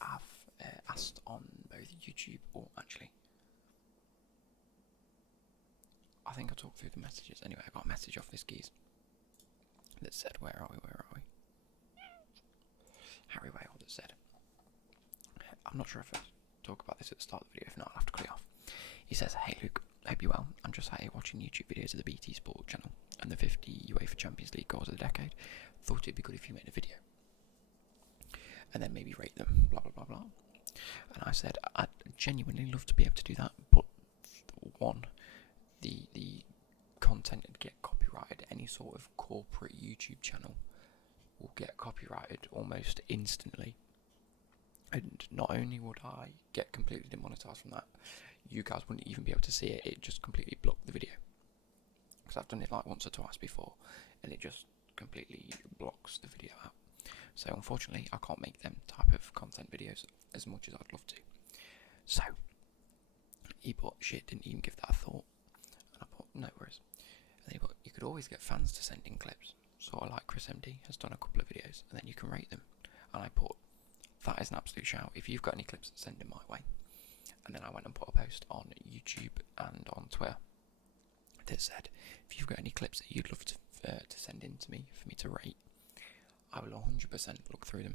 I have asked on both YouTube, or actually, I think I talked through the messages. Anyway, I got a message off this geese that said, where are we? Harry Whale that said, I'm not sure if I talk about this at the start of the video, if not I'll have to cut it off. He says, hey Luke, hope you're well. I'm just out here watching YouTube videos of the BT Sport channel and the 50 UEFA Champions League goals of the decade. Thought it'd be good if you made a video. And then maybe rate them, blah blah blah blah. And I said, I'd genuinely love to be able to do that, but one, the content would get copyrighted. Any sort of corporate YouTube channel will get copyrighted almost instantly. And not only would I get completely demonetized from that, you guys wouldn't even be able to see it. It just completely blocked the video. Because I've done it like once or twice before, and it just completely blocks the video out. So unfortunately, I can't make them type of content videos as much as I'd love to. So he put, shit, didn't even give that a thought. And I put, no worries. And he put, you could always get fans to send in clips, sort of like Chris MD has done a couple of videos, and then you can rate them. And I put, that is an absolute shout. If you've got any clips, send them my way. And then I went and put a post on YouTube and on Twitter that said, if you've got any clips that you'd love to send in to me for me to rate, I will 100% look through them.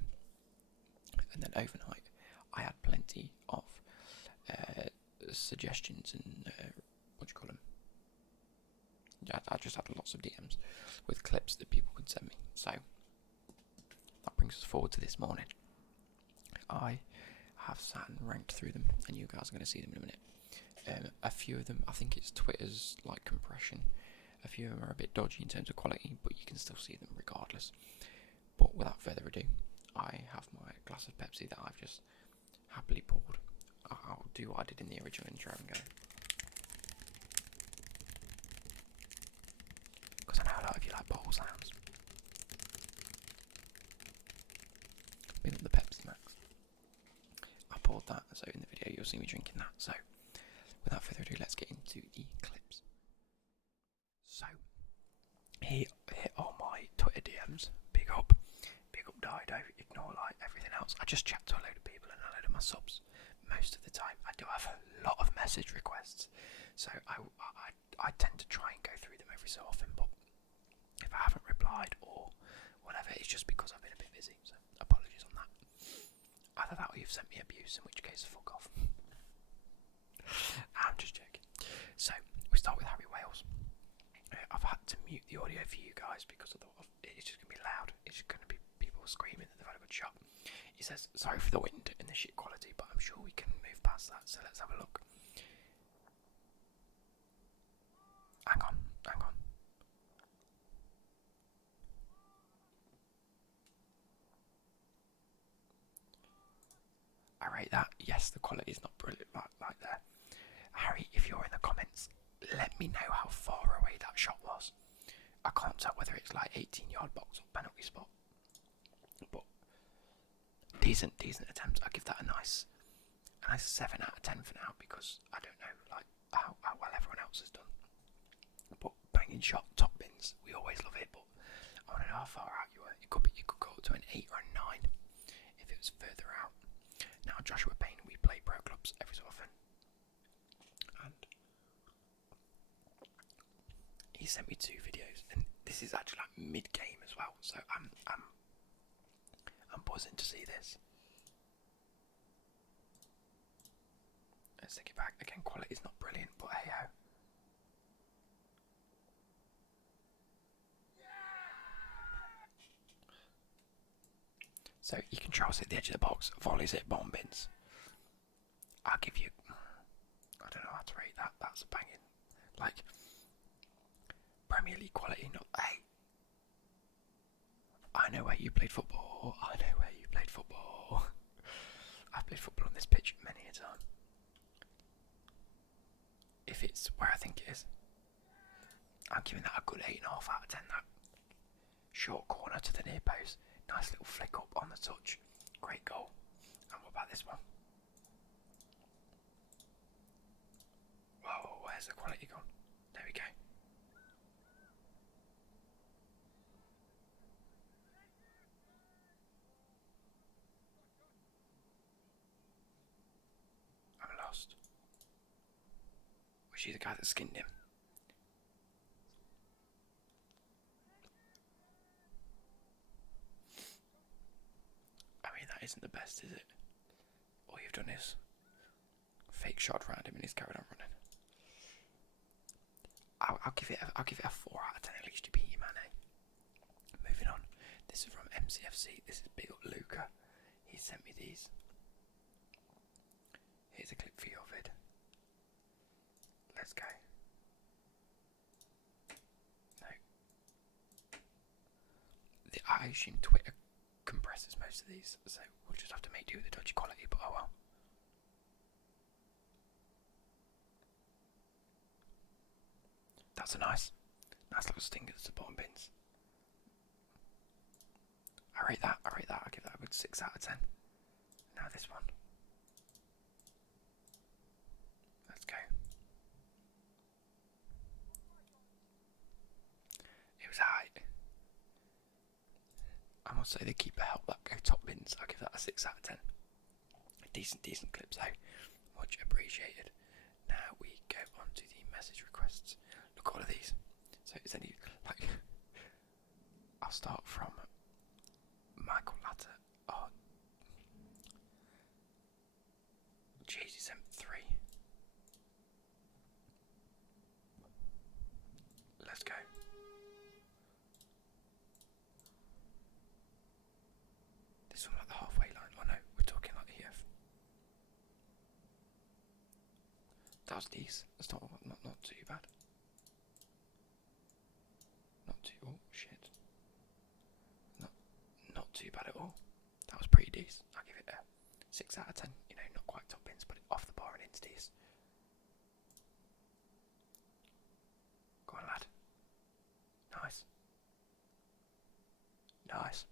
And then overnight, I had plenty of suggestions and what do you call them? I just had lots of DMs with clips that people could send me. So that brings us forward to this morning. I have sat and ranked through them, and you guys are going to see them in a minute. A few of them, I think it's Twitter's like compression. A few of them are a bit dodgy in terms of quality, but you can still see them regardless. But without further ado, I have my glass of Pepsi that I've just happily poured. I'll do what I did in the original intro and go, because I know a lot of you like bowl sounds. Big up the Pepsi Max. I poured that, so in the video you'll see me drinking that. So without further ado, let's get into the clips. So here are my Twitter DMs. Big up Dido. Ignore like everything else. I just chat to a load of people and a load of my subs. Most of the time, I do have a lot of message requests, so I tend to try and go through them every so often. But if I haven't replied or whatever, it's just because I've been a bit busy. So apologies on that. Either that or you've sent me abuse, in which case fuck off. I'm just joking. So we start with Harry Wales. I've had to mute the audio for you guys because it's just going to be loud. It's just going to be people screaming that they've had a good shot. He says, sorry for the wind and the shit quality, but I'm sure we can move past that, so let's have a look. Hang on. I rate that. Yes, the quality is not brilliant like there. Harry, if you're in the comments, let me know how far away that shot was. I can't tell whether it's like 18-yard box or penalty spot. But decent attempt. I give that a nice 7 out of 10 for now, because I don't know like how well everyone else has done. But banging shot, top bins, we always love it. But I want to know how far out you were. It could go up to an 8 or a 9 if it was further out. Now Joshua Payne, we play pro clubs every so often, and he sent me 2 videos, and this is actually like mid-game as well. So I'm buzzing to see this. Let's take it back again. Quality is not brilliant, but hey ho. So he controls it at the edge of the box, volleys it, bomb bins. I'll give you, I don't know how to rate that. That's a banging, like Premier League quality. Not hey. I know where you played football. I've played football on this pitch many a time. If it's where I think it is, I'm giving that a good 8.5 out of 10. That short corner to the near post, nice little flick up on the touch, great goal. And what about this one? Whoa, where's the quality gone? There we go. Was you the guy that skinned him? I mean, that isn't the best, is it? All you've done is fake shot around him and he's carried on running. I'll give it a 4 out of 10 at least. You beat your man, eh? Moving on. This is from MCFC. This is big up Luca. He sent me these. Here's a clip for your vid. Let's go. No. I assume Twitter compresses most of these, so we'll just have to make do with the dodgy quality, but oh well. That's a nice little stinger to the bottom bins. I rate that, I'll give that a good 6 out of 10. Now this one. Let's go. It was alright. I must say the keeper helped that go top bins. I'll give that a 6 out of 10. Decent clips though. Much appreciated. Now we go on to the message requests. Look at all of these. So is any like I'll start from Michael Latter. Oh jeez, he sent 3. Let's go. This one like the halfway line. Oh no, we're talking like here. That was decent. That's not too bad. Not too shit. Not too bad at all. That was pretty decent. I'll give it a 6 out of 10. You know, not quite top bins, but off the bar and into these. Go on, lad. Nice.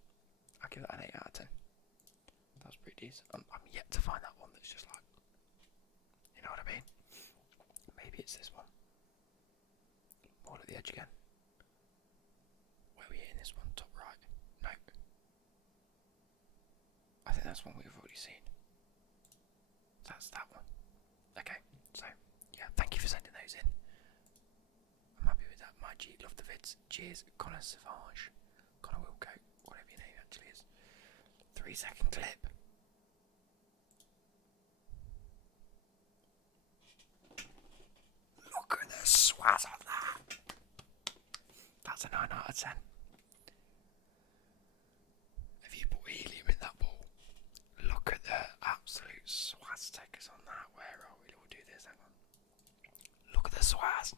I'll give that an 8 out of 10. That was pretty decent. I'm yet to find that one that's just like, you know what I mean? Maybe it's this one. Ball at the edge again. Where are we in this one? Top right? No. I think that's one we've already seen. That's that one. Okay, so yeah, thank you for sending those in. I'm happy with that. My G, love the vids. Cheers, Connor Savage. Connor Wilco, whatever your name actually is. 3-second clip. Look at the swaz on that. That's a 9 out of 10. Have you put helium in that ball? Look at the absolute swastikas on that. Where are we? We'll do this, hang on. Look at the swaz.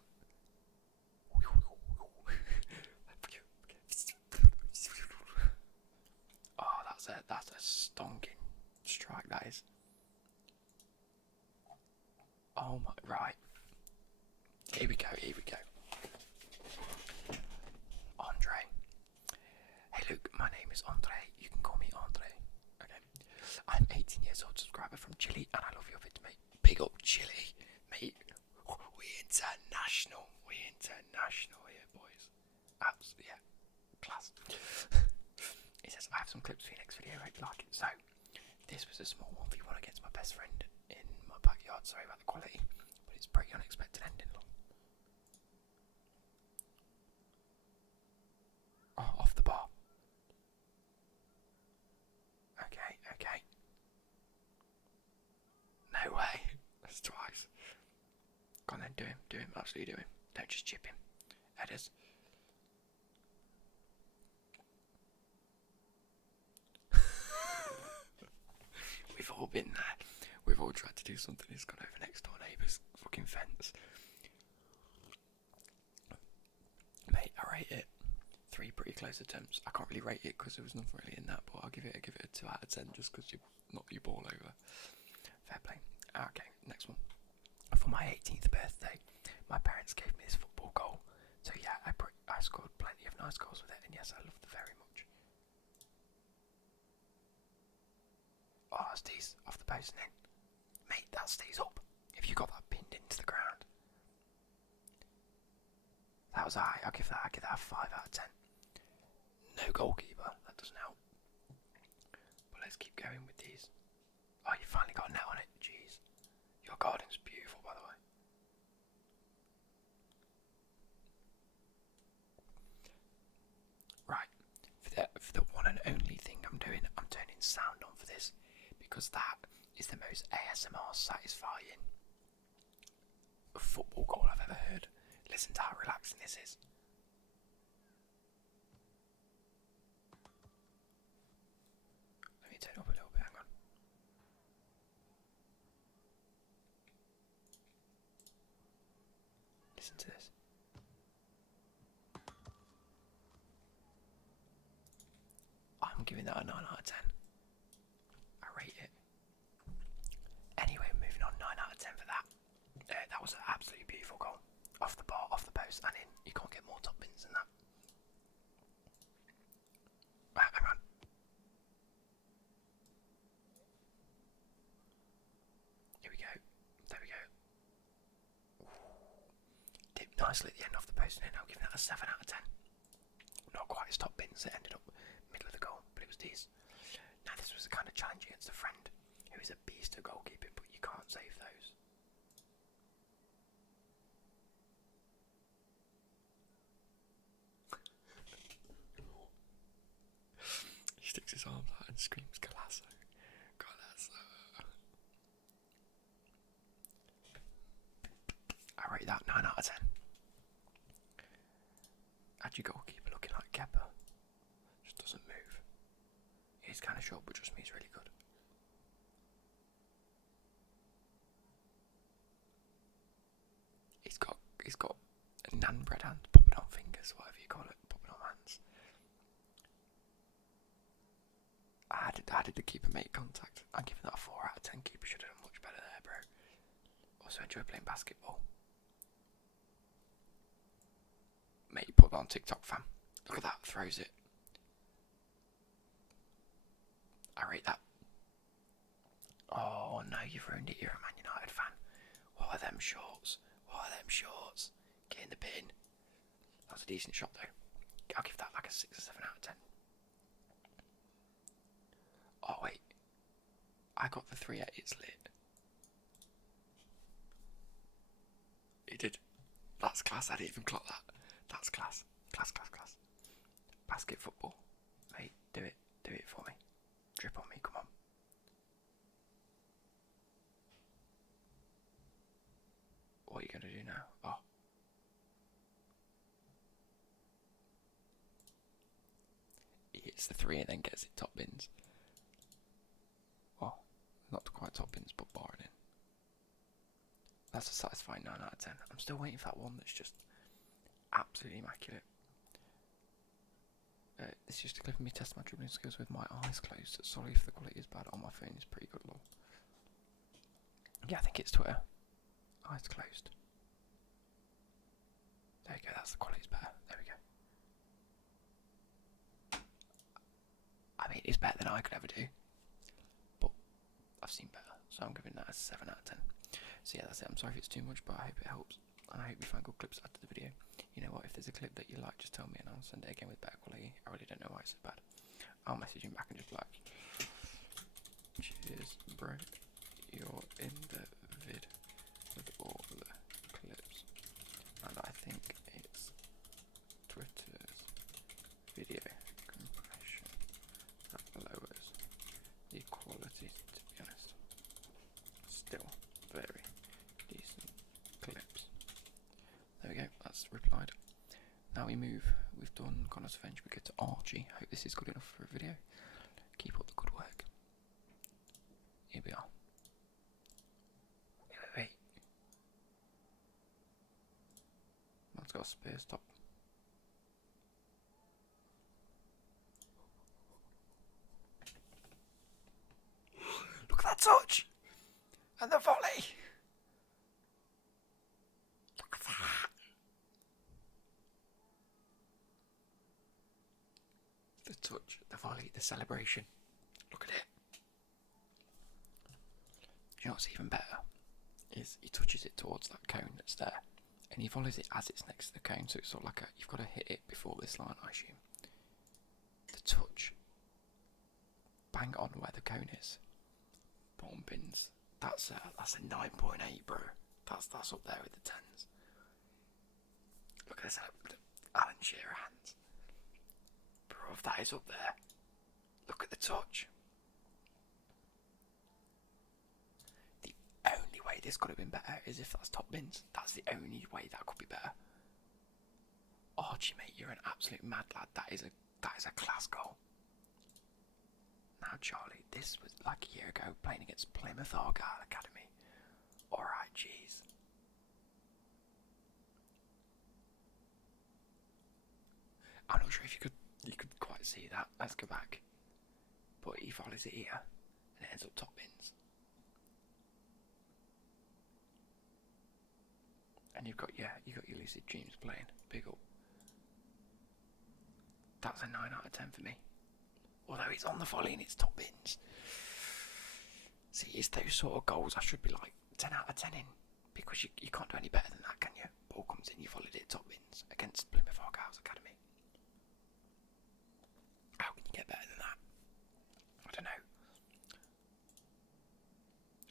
Oh, that's a stonking strike, that is. Oh my, right. Here we go. Andre. Hey Luke, my name is Andre. You can call me Andre. Okay. I'm 18 years old, subscriber from Chile, and I love your vids, mate. Big up Chile, mate. We international here, boys. Absolutely, yeah. Class. He says, I have some clips for your next video, hope you like it. So, this was a small 1v1 against my best friend in my backyard. Sorry about the quality, but it's pretty unexpected ending. Oh, off the bar. Okay. No way. That's twice. Go on then, do him, absolutely do him. Don't just chip him. Headers. We've all been there. We've all tried to do something that's gone over next door neighbour's fucking fence. Mate, I rate it 3 pretty close attempts. I can't really rate it because there was nothing really in that, but I'll give it a 2 out of 10 just because you knocked your ball over. Fair play. Okay, next one. For my 18th birthday, my parents gave me this football goal. So yeah, I scored plenty of nice goals with it, and yes, I loved it very much. Oh, that's decent. Off the post and in. Mate, that stays up. If you got that pinned into the ground. That was high. I'll give that a 5 out of 10. No goalkeeper. That doesn't help. But let's keep going with these. Oh, you finally got a net on it. Jeez. Your garden's beautiful, by the way. sound on for this because that is the most ASMR satisfying football goal I've ever heard. Listen to how relaxing this is. Let me turn it up a little bit, hang on. Listen to this. I'm giving that a 9 out of 10. I rate it. Anyway, moving on, 9 out of 10 for that. That was an absolutely beautiful goal. Off the bar, off the post, and in. You can't get more top bins than that. Right, hang on. Here we go. There we go. Dipped nicely at the end off the post, and in. I'm giving that a 7 out of 10. Not quite as top bins, it ended up middle of the goal, but it was decent. Now this was a kind of challenge against a friend who is a beast at goalkeeping, but you can't save those. He sticks his arms out and screams, Golasso, Golasso. I rate that 9 out of 10. Had your goalkeeper looking like Kepa. Just doesn't move. He's kind of short, but trust me, he's really good. He's got a nan bread hand, pop it on fingers, whatever you call it, pop it on hands. How did the keeper make contact? I'm giving that a 4 out of 10. Keeper should have done much better there, bro. Also enjoy playing basketball. Mate, put that on TikTok, fam. Look at that, throws it. I rate that. Oh no, you've ruined it. You're a Man United fan. What are them shorts? What are them shorts? Get in the bin. That was a decent shot though. I'll give that like a 6 or 7 out of 10. Oh wait, I got the 3 edits lit. He did. That's class. I didn't even clock that. That's class. Class. Basket football. Mate, do it. Do it for me. Drip on me, come on. What are you going to do now? Oh. He hits the 3 and then gets it top bins. Well, not quite top bins, but barring in. That's a satisfying 9 out of 10. I'm still waiting for that one that's just absolutely immaculate. This is just a clip of me testing my dribbling skills with my eyes closed. Sorry if the quality is bad. On my phone is pretty good, lol. Yeah, I think it's Twitter. Eyes closed. There you go, that's the quality's better. There we go. I mean, it's better than I could ever do. But I've seen better. So I'm giving that a 7 out of 10. So yeah, that's it. I'm sorry if it's too much, but I hope it helps. And I hope you find good clips after the video. You know what, if there's a clip that you like, just tell me and I'll send it again with better quality. I really don't know why it's so bad. I'll message him back and just be like, cheers bro, you're in the vid with all the clips. And I think it's Twitter's video compression that lowers the quality, to be honest. Still very decent clips. There we go, that's replied. Now we move, we've done Connor's Revenge, we go to Archie. Hope this is good enough for a video. Keep up the good work. Here we are. Wait. Man's got a spear stop. Look at that touch! And the volley! Look at that! The touch, the volley, the celebration. Look at it. You know what's even better? Is he touches it towards that cone that's there. And he volleys it as it's next to the cone, so it's sort of like you've got to hit it before this line, I assume. The touch. Bang on where the cone is. Bomb bins. That's a 9.8, bro. That's up there with the 10s. Look at this Alan Shearer hands. Bro, that is up there. Look at the touch. this could have been better is if that's top bins. That's the only way that could be better. Archie, mate, you're an absolute mad lad. That is a class goal. Now, Charlie, this was like a year ago playing against Plymouth Argyle Academy. Alright, jeez. I'm not sure if you could quite see that. Let's go back. But he follows it here and it ends up top bins. And you've got your lucid dreams playing. Big up. That's a 9 out of 10 for me. Although it's on the volley and it's top bins. See, it's those sort of goals I should be like 10 out of 10 in. Because you can't do any better than that, can you? Ball comes in, you followed it, top bins. Against Plymouth Argyle's Academy. How can you get better than that? I don't know.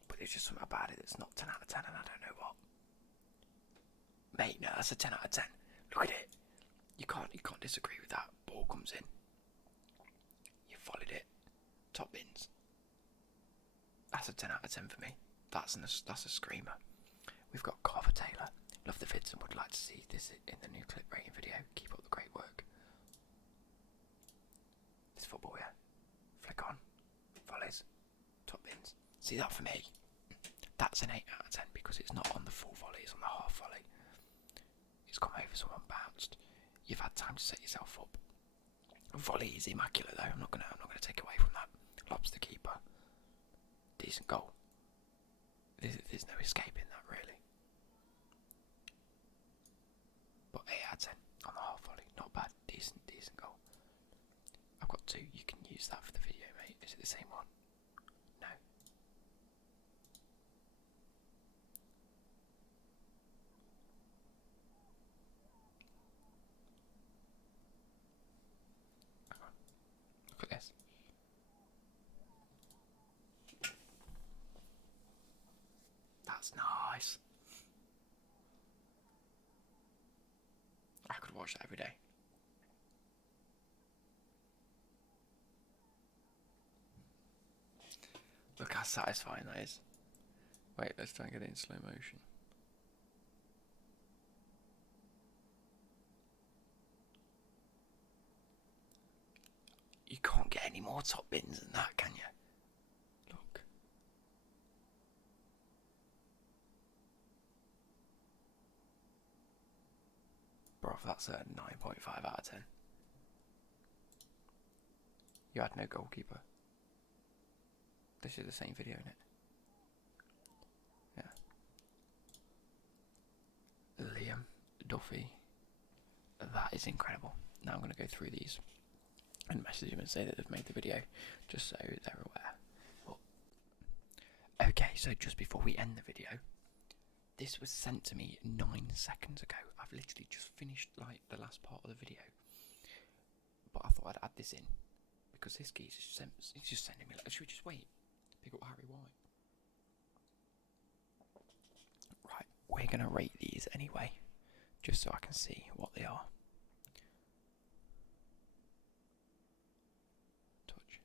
But there's just something about it that's not 10 out of 10 and I don't know what. Mate, no, that's a 10 out of 10. Look at it. You can't disagree with that. Ball comes in. You followed it. Top bins. That's a 10 out of 10 for me. That's a screamer. We've got Carver Taylor. Love the vids and would like to see this in the new clip rating video. Keep up the great work. This football, yeah. Flick on. Volleys. Top bins. See that for me? That's an 8 out of 10 because it's not on the full volley, it's on the half volley. It's come over, someone bounced. You've had time to set yourself up. Volley is immaculate though. I'm not gonna take away from that. Lobs the keeper. Decent goal. There's no escaping that really. But 8 out of 10 on the half volley. Not bad. Decent goal. I've got 2. You can use that for the video, mate. Is it the same one? No. Hang on. Look at this. That's nice. I could watch that every day. Look how satisfying that is. Wait, let's try and get it in slow motion. You can't get any more top bins than that, can you? Look. Bro, that's a 9.5 out of 10. You had no goalkeeper. This is the same video, isn't it? Yeah. Liam Duffy. That is incredible. Now I'm going to go through these and message them and say that they've made the video, just so they're aware. But, okay, so just before we end the video, this was sent to me 9 seconds ago. I've literally just finished like the last part of the video, but I thought I'd add this in because this geezer he's just sending me. Should we just wait? Pick up Harry White. Right, we're gonna rate these anyway, just so I can see what they are. Touch,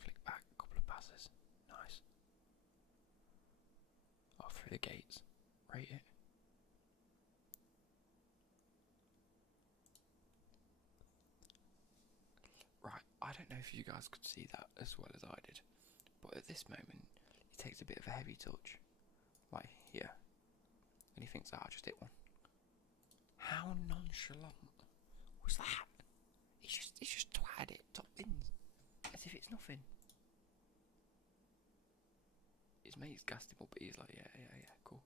flick back, a couple of passes, nice. Oh, through the gates, rate it. Right, I don't know if you guys could see that as well as I did. But at this moment, he takes a bit of a heavy touch, like here, and he thinks, I'll just hit one. How nonchalant was that? He's just twatted it, top bins, as if it's nothing. His mate's gassed him up, but he's like, yeah, cool.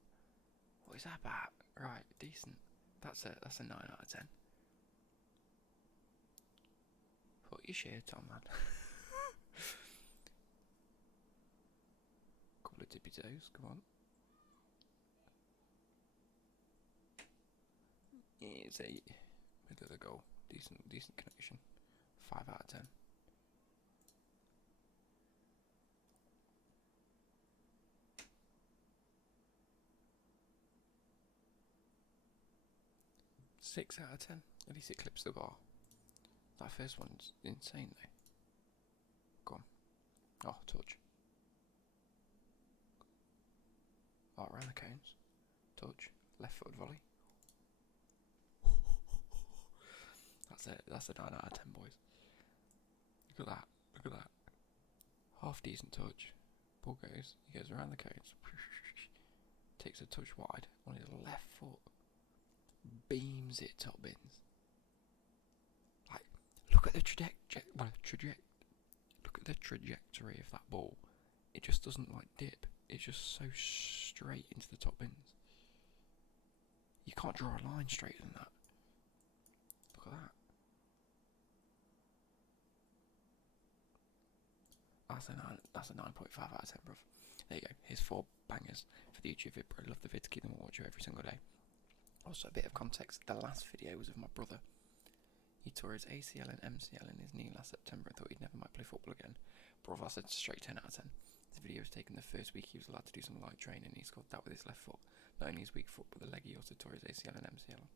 What is that about? Right, decent. That's a 9 out of 10. Put your shirt on, man. Couple of tippy toes, come on. Yeah, it's 8. Middle of the goal. Decent connection. 5 out of 10. Six out of 10. At least it clips the bar. That first one's insane though. Go on. Oh, touch. Oh, around the cones. Touch. Left foot volley. That's it. That's a 9 out of 10, boys. Look at that. Look at that. Half decent touch. Ball goes. He goes around the cones. Takes a touch wide on his left foot. Beams it top bins. Like, look at the look at the trajectory of that ball. It just doesn't like dip. It's just so straight into the top bins. You can't draw a line straighter than that. Look at that. That's a 9.5 out of 10, bruv. There you go. Here's 4 bangers for the YouTube vid, bro. Love the vids. Keep them watching every single day. Also, a bit of context. The last video was of my brother. He tore his ACL and MCL in his knee last September and thought he'd never might play football again. Bruv, I said straight 10 out of 10. This video was taken the first week he was allowed to do some light training. He scored that with his left foot. Not only his weak foot, but the leg he also tore his ACL and MCL.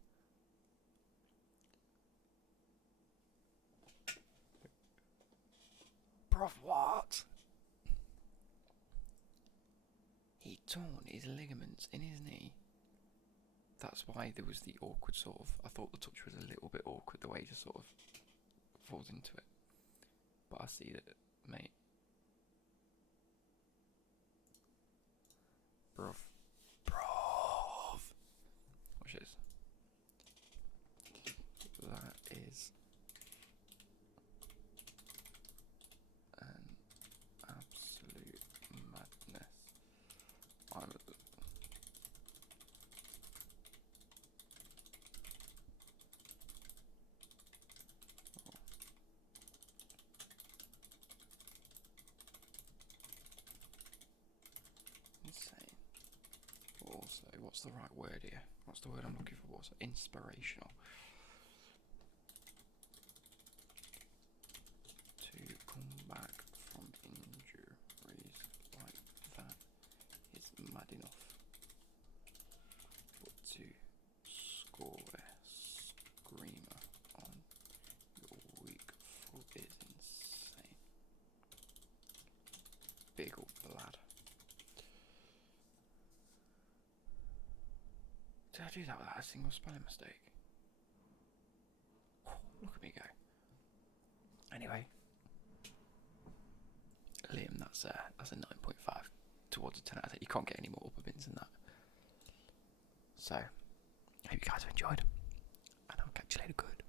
Bruv, what? He torn his ligaments in his knee. That's why there was the awkward sort of... I thought the touch was a little bit awkward, the way he just sort of falls into it. But I see that, mate. Bruv. Watch this. That is an absolute madness. I'm... insane. Also, what's the right word here? What's the word I'm looking for? Also, inspirational. To come back from injuries like that is mad enough. But to score a screamer on your weak foot is insane. Big old lad. Did I do that without a single spelling mistake? Look at me go. Anyway, Liam, that's a 9.5 towards a 10 out of 10. You can't get any more upper bins than that. So, I hope you guys have enjoyed, and I'll catch you later. Good.